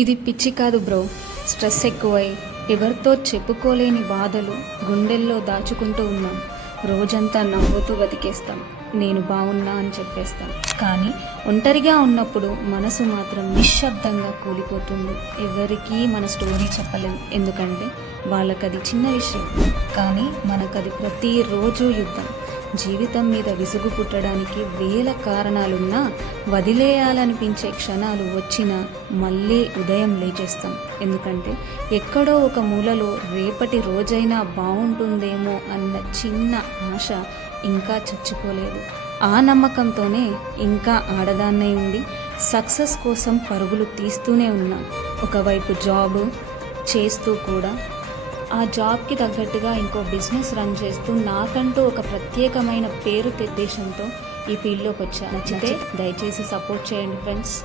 ఇది పిచ్చి కాదు బ్రో, స్ట్రెస్ ఎక్కువై ఎవరితో చెప్పుకోలేని బాధలు గుండెల్లో దాచుకుంటూ ఉన్నాం. రోజంతా నవ్వుతూ బతికేస్తాం, నేను బాగున్నా అని చెప్పేస్తాం. కానీ ఒంటరిగా ఉన్నప్పుడు మనసు మాత్రం నిశ్శబ్దంగా కూలిపోతుంది. ఎవరికీ మన స్టోరీ చెప్పలేం, ఎందుకంటే వాళ్ళకది చిన్న విషయం, కానీ మనకది ప్రతిరోజు యుద్ధం. జీవితం మీద విసుగు పుట్టడానికి వేల కారణాలున్నా వదిలేయాలనిపించే క్షణాలు వచ్చినా మళ్ళీ ఉదయం లేచేస్తాం. ఎందుకంటే ఎక్కడో ఒక మూలలో రేపటి రోజైనా బాగుంటుందేమో అన్న చిన్న ఆశ ఇంకా చచ్చిపోలేదు. ఆ నమ్మకంతోనే ఇంకా ఆడదాన్నై ఉండి సక్సెస్ కోసం పరుగులు తీస్తూనే ఉన్నా. ఒకవైపు జాబ్ చేస్తూ కూడా ఆ జాబ్కి తగ్గట్టుగా ఇంకో బిజినెస్ రన్ చేస్తూ నాకంటూ ఒక ప్రత్యేకమైన పేరు తెద్దేశంతో ఈ ఫీల్డ్లోకి వచ్చా. నచ్చితే దయచేసి సపోర్ట్ చేయండి ఫ్రెండ్స్.